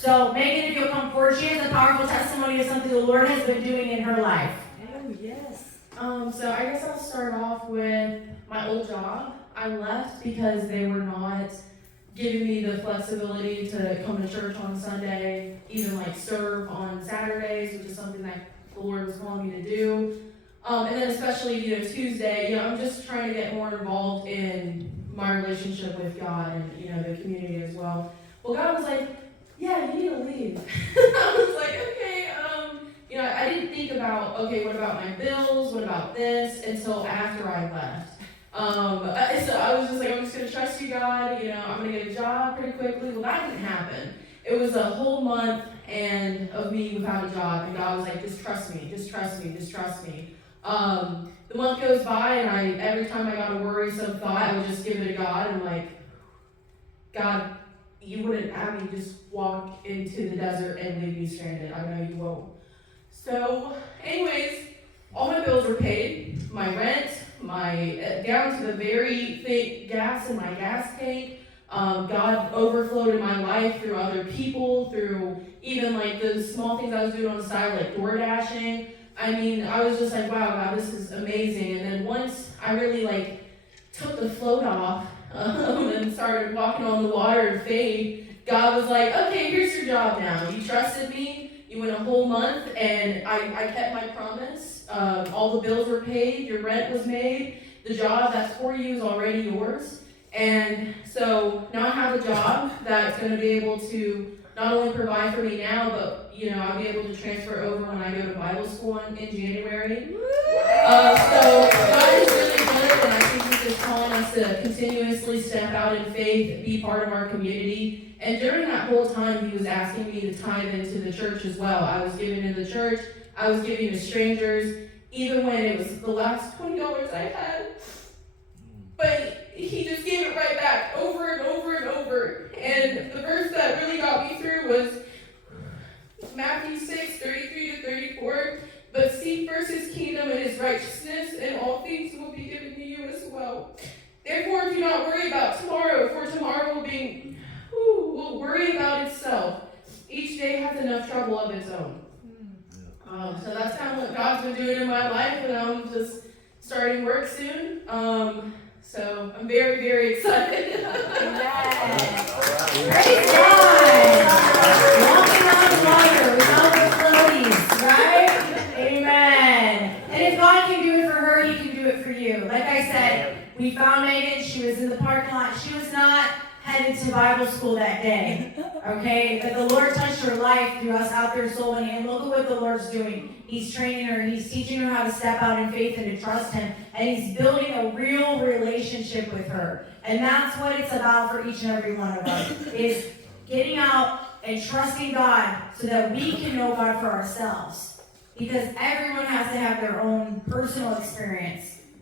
So Megan, if you'll come forward, she has a powerful testimony of something the Lord has been doing in her life. Oh, yes. So I guess I'll start off with my old job. I left because they were not giving me the flexibility to come to church on Sunday, even like serve on Saturdays, which is something that the Lord was calling me to do. And then especially, Tuesday, I'm just trying to get more involved in my relationship with God and, the community as well. Well, God was like, yeah, you need to leave. I was like, okay, I didn't think about, okay, what about my bills? What about this? Until after I left. So I was just like, I'm just going to trust you, God. I'm going to get a job pretty quickly. Well, that didn't happen. It was a whole month of me without a job. And God was like, just trust me, just trust me, just trust me. The month goes by, and every time I got a worrisome thought, I would just give it to God. And like, God, you wouldn't have me just walk into the desert and leave me stranded. I know you won't. So, anyways, all my bills were paid. My rent, down to the very thick gas in my gas tank. God overflowed in my life through other people, through even like the small things I was doing on the side, like door dashing. I mean, I was just like, wow, God, this is amazing. And then once I really took the float off and started walking on the water in faith, God was like, okay, here's your job now. You trusted me. You went a whole month, and I kept my promise. All the bills were paid. Your rent was made. The job that's for you is already yours. And so now I have a job that's going to be able to not only provide for me now, but I'll be able to transfer over when I go to Bible school in January. So God is really good, and I think He's just calling us to continuously step out in faith, be part of our community. And during that whole time, He was asking me to tithe into the church as well. I was giving to the church. I was giving to strangers, even when it was the last $20 I had. But He just gave it right back over and over and over. And the verse that really got me through was Matthew 6:33-34. But seek first His kingdom and His righteousness, and all things will be given to you as well. Therefore, do not worry about tomorrow, for tomorrow will worry about itself. Each day has enough trouble of its own. So that's kind of what God's been doing in my life, and I'm just starting work soon. So I'm very, very excited. Yes. Praise God. Walking on water without the floaties, right? Amen. And if God can do it for her, He can do it for you. Like I said, we found Megan. She was in the parking lot. She was not headed to Bible school that day, okay? But the Lord touched her life through us out there soul winning, and look at what the Lord's doing. He's training her, He's teaching her how to step out in faith and to trust Him, and He's building a real relationship with her. And that's what it's about for each and every one of us, is getting out and trusting God so that we can know God for ourselves. Because everyone has to have their own personal experience.